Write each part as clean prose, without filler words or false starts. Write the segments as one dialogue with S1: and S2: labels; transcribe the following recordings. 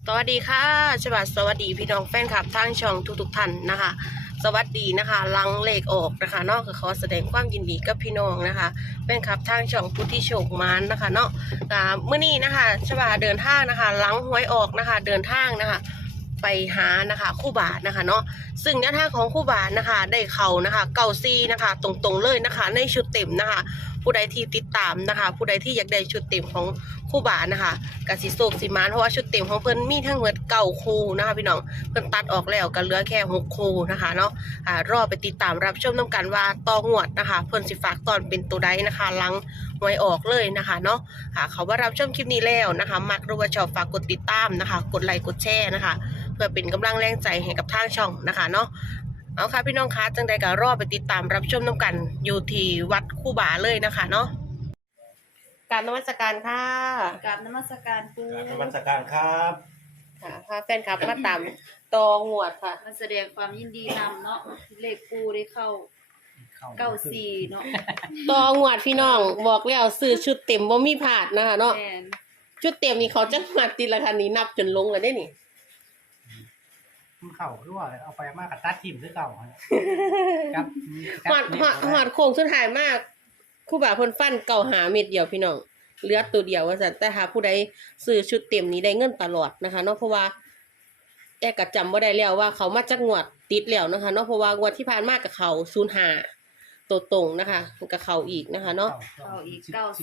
S1: สวัสดีค่ะฉบับสวัสดีพี่น้องแฟนคลับทางช่องทุกท่านนะคะสวัสดีนะคะลังเลขออกนะคะเนาะก็ขอแสดงความยินดีกับพี่น้องนะคะแฟนคลับทางช่องผู้ที่โชคมานนะคะเนาะเมื่อนี้นะคะฉบับเดินทางนะคะหลังหวยออกนะคะเดินทางนะคะไปหานะคะคู่บาทนะคะเนาะซึ่งแนวทางของคู่บาทนะคะได้เขานะคะเก่าซีนะคะตรงๆเลยนะคะในชุดเต็มนะคะผู้ใดที่ติดตามนะคะผู้ใดที่อยากได้ชุดเต็มของคู่บาทนะคะกสิโศกสิมานเพราะว่าชุดเต็มของเพิ่นมีทั้งหมด9คู่นะคะพี่น้องเพิ่นตัดออกแล้วก็เหลือแค่6คู่นะคะเนาะรอไปติดตามรับชมน้ำกันว่าต่องวดนะคะเพิ่นสิฝากตอนเป็นตัวใดนะคะหลังหวยออกเลยนะคะเนาะเขาว่ารับชมคลิปนี้แล้วนะคะมักหรือว่าชอบฝากกดติดตามนะคะกดไลค์กดแชร์นะคะเพื่อเป็นกำลังแรงใจให้กับทางช่องนะคะเนาะเอาค่ะพี่น้องคะจังใดก็รอไปติดตามรับชมน้ำกันอยู่ที่วัดคู่บาเลยนะคะเนาะกราบนมัสการค่ะ
S2: กราบนมัสการปู
S3: กราบนมัสการครับ
S1: ค่ะพาแฟนคลับมาตามตองวดค่ะ
S2: มาแสดงความยินดีนำเนาะเลขปูได้เข้า94เนาะ
S1: ตองวดพี่น้องบอกแล้วซื้อชุดเต็มบ่มีพลาดนะคะเนาะ
S2: แม่น
S1: ชุดเต็มนี่เขาจะมาติดราคานี้นับจนลงเลยได้นี่
S3: มันเข่าคือว่าเอาไปมากกับตัดทิมคือเก่าครับ
S1: หอดโค้งสุดท้ายมากครู่บ่าเพิ่นฟันเก่าหาเม็ดเดียวพี่น้องเหลือตัวเดียวว่าซั่นแต่หาผู้ใดซื้อชุดเต็มนี้ได้เงินตลอดนะคะเนาะเพราะว่าแกก็จำบ่ได้แล้วว่าเขามาจากงวดติดแล้วนะคะเนาะเพราะว่างวดที่ผ่านมากับเขา05ตัวตรงนะคะกับเขาอีกนะคะเนาะ
S2: เข้าอีก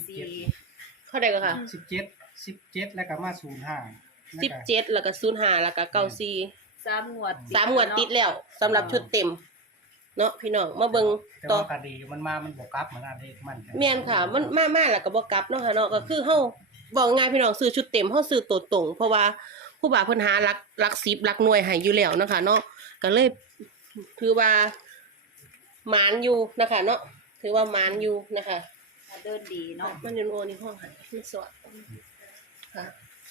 S2: 94
S1: เข้าได้ก็ค่ะ
S3: 17แล้วก็มา
S1: 17แล้วก็05แล้วก็94
S2: 3งวด
S1: 3งวดติดแล้วสำหรับชุดเต็มเนาะพี่น้องมาเบิ่ง
S3: แต่
S1: ต่อ
S3: ว่าคดีมันมามันบวกกลับเหมือนอันเด็กมัน
S1: แม่นค่ะมันมาแล้วก็บ่กลับเนาะค่ะเนาะก็คือเฮาบอกง่ายพี่น้องซื้อชุดเต็มเฮาซื้อตัวตรงเพราะว่าผู้บ่าวเพิ่นหาหลัก10หลักหน่วยให้อยู่แล้วนะคะเนาะก็เลยถือว่าหมานอยู่นะคะเนาะถือว่าหมานอยู่นะคะ
S2: เดินดีเนาะ
S1: มันอยู่โน่นนี่ห้องค่ะมันสวดค่ะ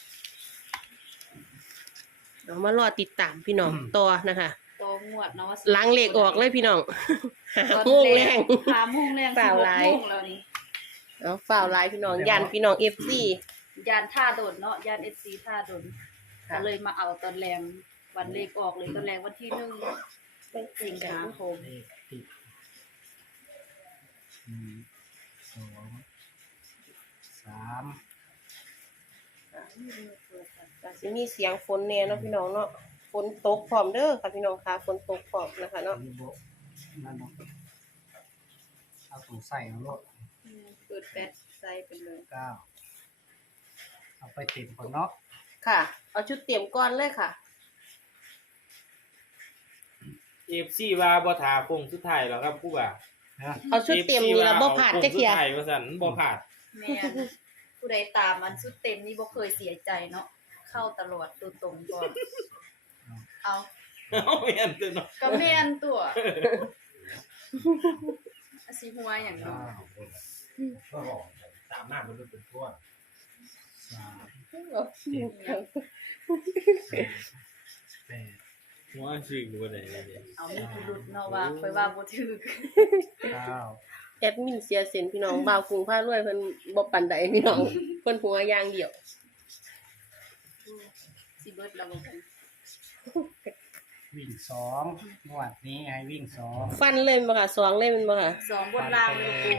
S1: เอามารอติดตามพี่น้องต่อนะคะ
S2: ต่องวดเนาะ
S1: หลังเลขออกเลยพี่น้องหาโมงแรง
S2: 3 โมงแรง
S1: เปล่าหลาย
S2: 16 โมงแล้วนี่
S1: เอาฝ่าวไลน์พี่น้องยันพี่น้อง FC
S2: ยานท่าโดนเนาะยาน FC ท่าโดน
S1: ค่ะ
S2: ก็เลยมาเอาตอนแรงวันเลขออกเลยตอนแรงวันที่1สิงหาคม
S3: เลขติด2 3
S1: ก็สิมีเสียงฝนแน่เนาะพี่น้องเนาะฝนตกพร้อมเด้อค่ะพี่น้องค่ะฝนตกพร้อมนะคะเนาะ
S3: นี่โบนั่นเนาะเอาถุงใส่เอาโลด
S2: เปิดแปดใส่ไปเลย
S3: 9เอาไปติดก่อนเนาะ
S1: ค่ะ เอาชุดเตรียมก่อนเลยค่ะ
S4: FC ว่าบ่ถาโค้งสุดท้ายหรอกครับผู้บ่า
S3: นะ
S1: เอาชุดเตรียมนี่ละบ่ผ่านจักเที่ย
S4: โค้งสุดท้ายว่าซั่นบ่ผ่าน
S2: แม่นผู้ใดตามมันสุดเต็มนี่บ่เคยเสียใจเนาะเข้าตลอดตัวตรงก่อนเอา
S4: เอาแม่นตัวเนาะ
S2: ก็แม่นตัวอาชีหัวอย่างเนาะ
S3: ตามหน้ามันเป็นทั่ว8
S4: หัวชื่อบ่ได้เลย
S2: เอามีพิรุษเนาะว่าค่อยว่าบ่ถูก
S3: 9
S1: แอดมินเสียเซ็นพี่น้องบ่าวกรุงพารวยเพิ่นบ่ปานใดพี่น้องเพิ่นหัวอย่างเดียว
S2: สิเบิดแล้วบ่กัน
S3: วิ่ง2งวดนี้ให้วิ่ง2
S1: ฟันเลยบ่ค่ะ2เลยแมันบ่ค่ะ
S2: สองบนรางเลยกู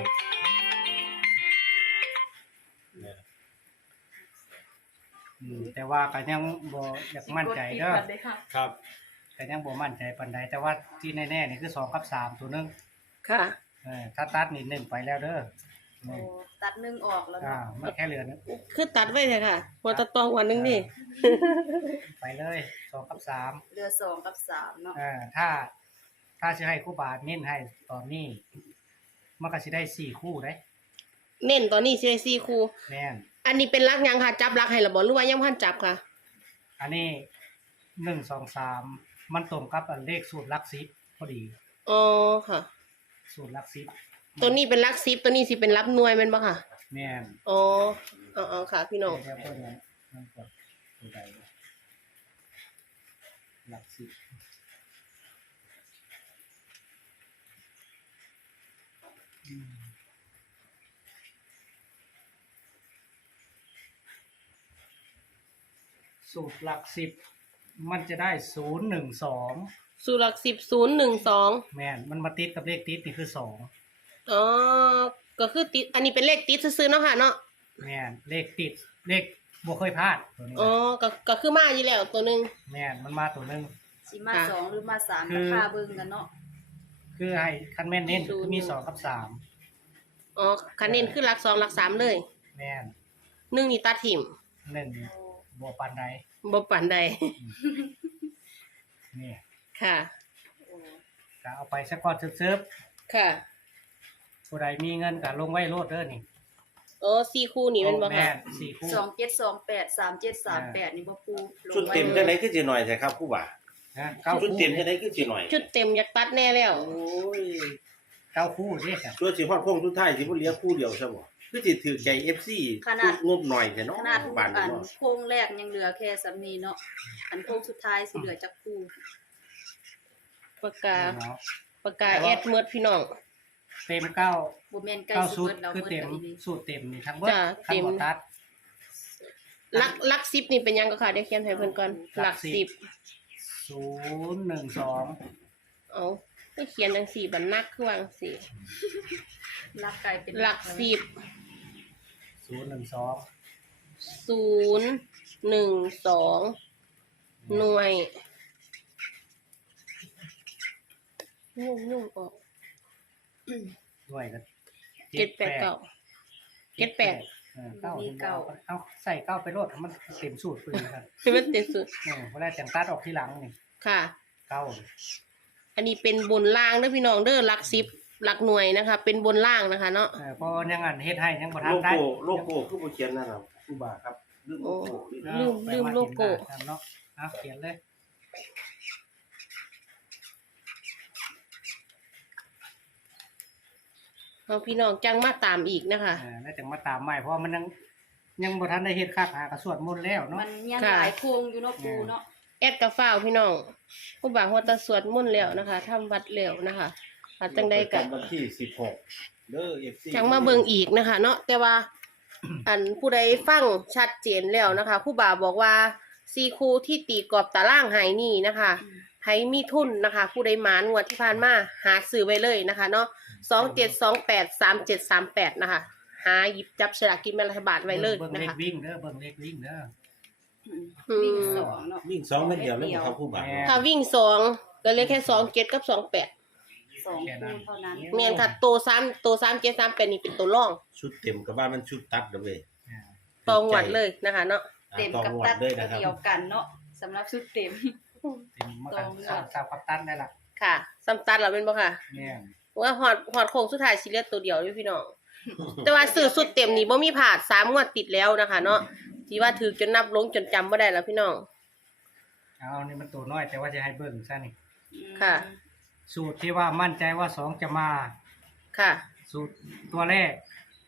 S3: แต่ว่าก็ยังบ่อยากมั่นใจเด้อ
S2: สิกดผิดบัดเลยค่ะ
S4: ครับ
S3: ก็ยังบ่มั่นใจปานใดแต่ว่าที่แน่ๆนี่คือ2กับ3ตัวหนึง
S1: ค่ะ
S3: ถ้าตัดนี่1ไปแล้วเด้อ
S2: โอ้ตัดหนึ่งออกแล้วเนาะ
S3: มันแค่เหลือนึง
S1: คือตัดไว้เลยค่ะหัวตะตองวันนึงนี่
S3: ไปเลย2กับ3
S2: เหลือสองกับสามเนาะ
S3: ถ้าสิให้ครูบาเน้นให้ตอนนี้มันก็สิได้4คู่เด้
S1: เน้นตอนนี้สิได้4คู่
S3: แม่น
S1: อันนี้เป็นรักยังค่ะจับรักให้ละบ่หรือว่ายังบ่ทันจับค่ะ
S3: อันนี้1 2 3มันตรงกับอันเลขสูตรหลัก10พอดี
S1: อ๋อค่ะ
S3: สูตรหลัก10
S1: ตัวนี้เป็นรัก10ตัวนี้สิเป็นรับหน่วยแม่นบ่ค่ะ
S3: แม่น
S1: อ๋อเอาค่ะพี่น้อง
S3: เดี๋ยวเพิ่นมันกดตัวใดหลัก10 สูตรหลักสิบมันจะได้012
S1: สูตรหลัก10 012
S3: แม่นมันมาติดกับเลขติดนี่คือ2
S1: อ๋อก็คือติดอันนี้เป็นเลขติดซื่อๆเนาะค่ะเนาะ
S3: แม่นเลขติดเลขบ่เคยพลาดตัวนี้
S1: อ๋อก็คือมาอยู่แล้วตัวหนึง
S3: แม่นมันมาตัวหนึง
S2: สิมา
S1: ค่ะ
S2: 2หรือมา3
S3: คื
S2: ก็
S3: อ
S2: ค่าเบิ่งกันเนาะ
S3: คือให้คันแม่นเน้นคือมี2กับ
S1: อ๋อคันเน้นคือหลัก2หลัก3เลย
S3: 3แม่น
S1: 1นี่ตัดถิ่ม
S3: 1บ่ปานใด
S1: บ่ปานใด
S3: นี่
S1: ค่ะ
S3: ก็เอาไปซะก่อนเซิร์ฟ
S1: ค่ะ
S3: ๆผู้ใดมีเงินก็ลงไว้โลดเด้อนี่
S1: อ๋อ4คู่นี่แมันบ่
S3: แม่
S1: ค่ะ
S3: น4คู่
S2: 2728 3738นี่บ่ปูลง
S5: ชุด
S2: ไว้
S5: เต็มจังได๋คือสิหน่อยใช่ครับครูบา
S3: นะเก้า
S5: ชุด
S3: คู่
S5: เต็มจังได๋คือสิหน่อย
S1: ชุดเต็มอยากตัดแน่แล้ว
S5: โอ้ย
S3: 9คู่สิครับ
S5: ตัวสิฮอดโค้งสุดท้ายสิบ่เหลือคู่เดียวซะบ่คือสิถือใจ FC งบหน่อยแท้เนาะ
S2: ขนาด
S5: บ้าน
S2: อัน
S5: เนาะ
S2: โค้งแรกยังเหลือแค่สำนีเนาะอันโค้งสุดท้ายสิเหลือจักปู
S1: ปากกา
S3: เนาะ
S1: ปากกาแอดเมิดพี่น้อง
S3: เต็ม9
S2: บ่แม่นใกล้
S3: 9
S2: สิ
S3: สูต
S2: เบิ
S3: ร
S2: ดแล้ว
S3: คือ
S2: เบิด
S3: เต็ม
S2: แล้วอีนี่
S3: สูตรเต็มนี่ทั้งเบิด
S1: จ้ะ
S3: ทั้งหมด
S1: เต็ม
S3: ตัด
S1: หลัก10นี่เป็นหยังก็ค่ะเดี๋ยวเขียนให้เพิ่นก่อนหลัก10
S3: 012
S1: เอาก็เขียนจังสี่บันนักคือว่าจังสี่
S2: รักกลายเป็น
S1: หลัก
S3: 012
S1: 10 1 2หน่วยนุ่มออก
S3: ด้วยกัน
S1: 7 8 9 7 8
S3: เก้าเอาใส่9ไปโลดมันเต็มสูตรไปเลยครับ
S1: ให้มันเต็มสุด
S3: เวลาจังตัดออกทีหลังนี่
S1: ค่ะ
S3: 9
S1: อันนี้เป็นบนล่างเด้อพี่น้องเด้อหลัก10หลักหน่วยนะคะ เป็นบนล่างนะคะเนาะ
S3: เพราะยังอันเฮ็ดให้ยังบ่ทั
S5: โล
S3: นได้
S5: โก้คือบ่เขียนนั่นน่ะครูบาครับลืมโลโก้
S1: ลืมโลโก้
S3: เนาะเอาเขียนเลย
S1: เอาพี่น้องจังมาตามอีกนะคะ
S3: แล้วจังมาตามใหม่เพราะมันยังบ่ทันได้เฮ็ดคักหากระสวดมนต์แล้วเนาะ
S2: มันยัง
S1: ค่ะ
S2: หลายโค้งอยู่เนาะปูเนาะ
S1: แอดกระฟ้าวพี่น้องผู้บ่าวหัวตะสวดมุ่นต์แล้วนะคะทำวัดแล้วนะคะอาจังได้กั
S5: วันที่16เด้อ FC
S1: จังมาเบิ่งอีกนะคะ เนาะแต่ว่า อันผู้ใดฟังชัดเจนแล้วนะคะผู้บ่าวบอกว่าซีคูที่ตีกรอบตารางให้นี่นะคะไผมีทุนนะคะ ผู้ใดหมานงวดที่ผ่านมาหาซื้อไว้เลยนะคะ เนาะ27283738นะคะ หาหยิบจับฉลากกินแบ่งรัฐบาลไว้เลย
S3: เบิ่ง
S1: นะ
S3: เลข
S1: คะ
S3: วิ่งเด้อเบิ่งเลขวิ่งเด้อ
S2: วิ่งสองเนาะ
S5: วิ่ง2เม็ดเดียวเลยบ่ครับครูบา
S1: ถ้าวิ่ง2ก็เหลยแค่27กับ28
S2: 2คู่เท่านั้น
S1: แม่นค่ะโต3738นี่เป็นตัวรอง
S5: ชุดเต็มก็ว่ามันชุดตัดเด้อเว้ย
S1: ตองหวัดเลยนะคะ เนาะ
S2: เต็มกับ
S5: ต้อง
S2: ตั
S5: วั
S2: ด
S5: ดเลยนะครับ
S2: เดียวกันเนาะสำหรับชุดเต็ม
S3: เต็มมากันสาวกัปตันได้ล่ะ
S1: ค่ะซ้ำตัดแล้วเป็นบ่ค่ะ
S3: แม่น
S1: ว่าฮอดโค้งสุดท้ายสิเหลือตัวเดียวอยู่พี่น้อง แต่ว่าซื้อสุดเต็มนี่บ่มีผาด3งวดติดแล้วนะคะ เนาะที่ว่าถือจนนับลงจนจำบ่ได้แล้วพี่น้อง
S3: เอานี่มันตัวน้อยแต่ว่าจะให้เบิ่งซะนี่
S1: ค่ะ
S3: สูตรที่ว่ามั่นใจว่า2จะมา
S1: ค่ะ
S3: สูตรตัวแรก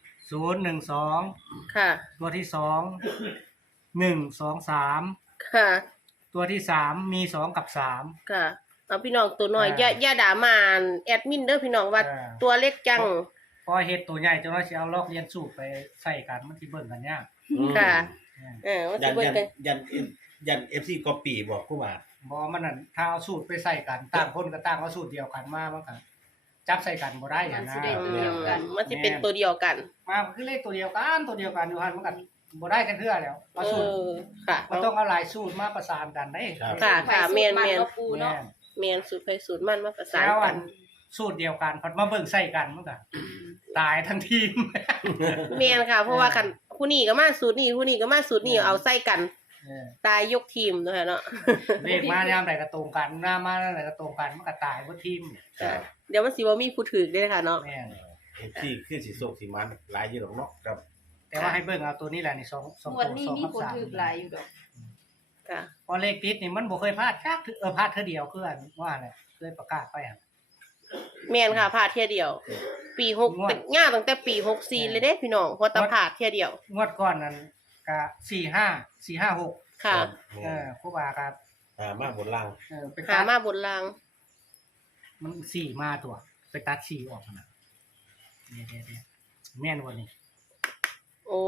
S3: 012
S1: ค่ะ
S3: ตัวที่2 123
S1: ค่ะ
S3: ตัวที่3มี2กับ3
S1: ค่ะเอาพี่น้องตัวน้อยอย่าด่ามาแอดมินเด้อพี่น้องว่า
S3: อ่า
S1: ตัวเล็กจัง
S3: พอเฮ็ดตัวใหญ่จนว่าสิเอาลอกเรียนสูตรไปใส่กันมันสิเบิ่งกันยาก
S1: ค่ะ
S3: แม่น
S1: ว่า
S5: ยั
S1: สิ
S5: น
S1: เบิ่งกัน
S5: ยัน FC ก๊อปปี้บอกครูบา
S3: บ่มันนั่นถ้าเอาสูตรไปใส่กันต่างคนก็ต่างเอาสูตรเดียวกันมามันก็จับใส่กันบ่ได้
S2: มั
S3: อะ
S2: น
S3: นะ
S2: สิได้ตัวเดียวกัน
S1: มันสิเป็นตัวเดียวกัน
S3: มาคือเลขตัวเดียวกันอยู่หั่นมันก็บ่ได้กันเทื่อแล้วเอาสูตร
S1: ค่ะ
S3: มันต้องเอาหลายสูตรมาประสานกันได้
S1: ค่ะ
S2: ไปสูตรมันเนาะปู
S3: แม่
S2: เนาะ
S3: น
S1: แม่นสูตรไผสูตรมันมาประสาน
S3: แล้ว
S1: กั
S3: อั
S1: น
S3: นสูตรเดียวกันพอมาเบิ่งใส่กันมันก็ตายทั้งทีม
S1: แม่นค่ะ เพราะว่าคันผู้นี้ก็มาสูตรนี้ผู้นี้ก็มาสูตรนี้เอาใส่กัน ตายยกทีมเนาะเนาะ
S3: เลขมายามใดก็ตรงกันหน้ามาแล้วไหนก็ตรงกันมันก็ตายเบ่ทีม
S1: เดี๋ยวมันสิบ่มีผู้ถือได้ค่ะเนาะ
S3: แม่น
S5: FC คือสิโศกสิมันหลายอยู่ดอกเนาะครับ
S3: แต่ว่าให้เบิ่งเอาตัวนี้แหละนี่2
S2: งวดนี้มีคนถูกหลายอยู่ดอก
S1: ค่ะ
S3: พอเลขติดนี่มันบ่เคยพลาดจักพลาดเทื่อเดียวคืออันว่าแหละเคยประกาศไปหั่น
S1: แม่นค่ะพลาดเที่ยเดียว ปี6เป็นง่าตั้งแต่ปี64เลยเด้พี่น้องเพราะแตะพลาดเที่ยเดียว
S3: งวดก่อนนั้นก็456
S1: ค่ะ
S3: ครูบาครับ
S5: มาบนล่าง
S3: เป็น
S1: หามาบนราง
S3: มัน4มาตัวไปตัด4ออกหั่นน่ะนี่ๆๆแม่นบ่นี่
S1: โอ้
S5: ครับ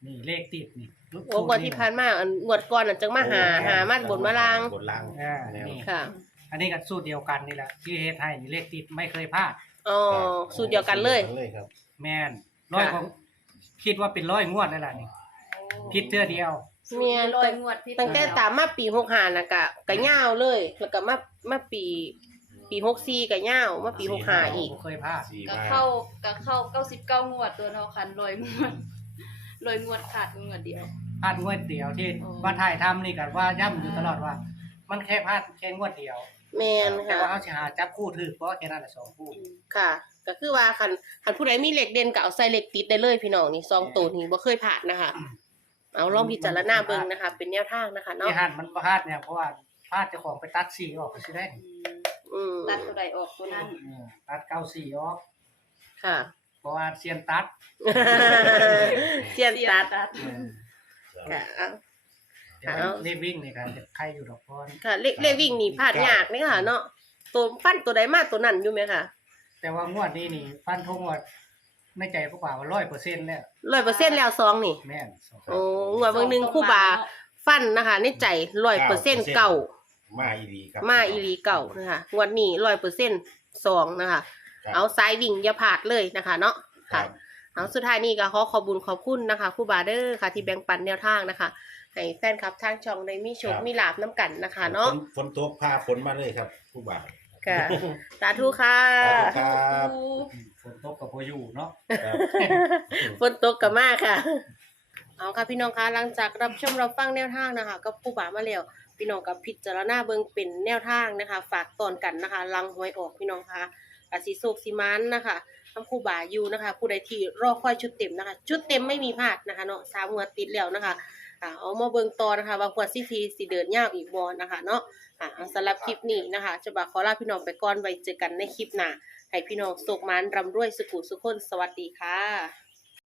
S3: นี่เลขติดนี่
S1: โอ้งวดที่ผ่านมาอันงวดก่อนอันจังมาหามาบนมาลาง
S5: บนล่าง
S3: นี่
S1: ค่ะ
S3: อันนี้ก็สูตรเดียวกันนี่แหละที่เฮ็ดให้นี่เลขติดไม่เคยพลาด
S1: อ๋อสูตรเดียวกันเลย
S5: ครับ
S3: แม่นร้อย
S1: ค่ะ
S3: ของคิดว่าเป็นร้อยงวดนั่นแหละนี่ผิดเทื่อเดียว
S1: เมีย
S2: ลอยงวดพี่
S1: ตั้งแต่ตามมาปี65น่ะกะยาวเลย แล้วก็มาปี64ก็ยาวมาปี65อีก
S3: บ่เคยพลาด
S2: ก็เข้า99งวดตัวเนาะคันลอยงวดลอยงวดขาดงวดเดียว
S3: พลาดงวดเดียวที่
S2: อ๋อ
S3: ว่าถ่ายทำนี่ก็ว่าย้ำอยู่ตลอดว่า มันแค่พลาดแค่งวดเดียว
S1: แม่น
S3: แต่
S1: ค่ะ
S3: ว่าเขาสิหาจับคู่ถือเพราะแค่นั้นแหละ2คู่
S1: ค่ะ ก็คือว่าคันผู้ใดมีเหล็กเด่นก็เอาใส่เหล็กติดได้เลยพี่น้องนี่ซองตัวนี้บ่เคยผ่านนะคะ เอาลองพิจารณาเบิ่งนะคะ เป็นแนวทางนะคะเนาะ
S3: ที่หันมันพลาดเนี่ยเพราะว่าพลาดเจ้าของไปตัด4ออกก็สิได้
S1: อืม
S2: ตัดตัวใดออกตัวนั้น
S3: ตัด94ออก
S1: ค่ะ
S3: เพราะว่าเซียนตัด
S1: เสียนตัด
S2: ตัด
S1: ค่ะเอา
S3: เดี๋ยว
S1: เอา
S3: เลขวิ่งนี่ก็ใครอยู่ดอกพร
S1: ค่ะเลขวิ่งนี่พลาดยากนี่ค่ะเนาะตัวฟันตัวใดมาตัวนั้นอยู่ไหมคะ
S3: แต่ว่างวดนี้นี่ฟันธงว่าในใจผู้บ่าวว่า100%แล้ว
S1: 100%แล้วซองนี่
S3: แม่น
S1: โอ้งวดเบิ่งหนึงครู่บาฟันนะคะ ในใจ100%เก่า
S5: มาอีดีครับ
S1: มาอีหลีเก่านะคะงวดนี้100%ซองนะคะ เอาสายวิ่งอย่าพลาดเลยนะคะเนาะ
S5: ครั
S1: ค่ะ
S5: บ
S1: เอาสุดท้ายนี้ก็ขอบุญขอบคุณนะคะครู่บาเดอร์ค่ะ ที่แบ่งปันแนวทางนะคะ ให้แฟนคลับทางช่องได้มีโชคมีลาบน้ำกันนะคะเนาะ
S5: ฝนตกพาฝนมาเลยครับผู้บ่าว
S1: ค่ะ สาธุค่ะ
S5: ครับ
S3: ฝนตกกับพออยู่เนาะ
S5: ครับ
S1: ฝนตกกับมากค่ะ เอาค่ะพี่น้องคะหลังจากรับชมรับฟังแนวทางนะคะกับผู้บ่ามาแล้วพี่น้องกับพิจารณาเบิ่งเป็นแนวทางนะคะ ฝากตอนกันนะคะลังหวยออกพี่น้องคะอาศิโศกสิมันนะคะทำผู้บ่าอยู่นะคะ ผู้ใดที่รอคอยชุดเต็มนะคะ ชุดเต็มไม่มีพลาดนะคะเนาะ3 งวดติดแล้วนะคะเอามาเบิ่งต่อนะคะว่างวดสิเดินยาวอีกบ่นะคะเนาะเอาสำหรับคลิปนี้นะคะจะบ่าขอลาพี่น้องไปก่อนไว้เจอกันในคลิปหน้าให้พี่น้องโศกมันร่ำรวยสุขุสุขคนสวัสดีค่ะ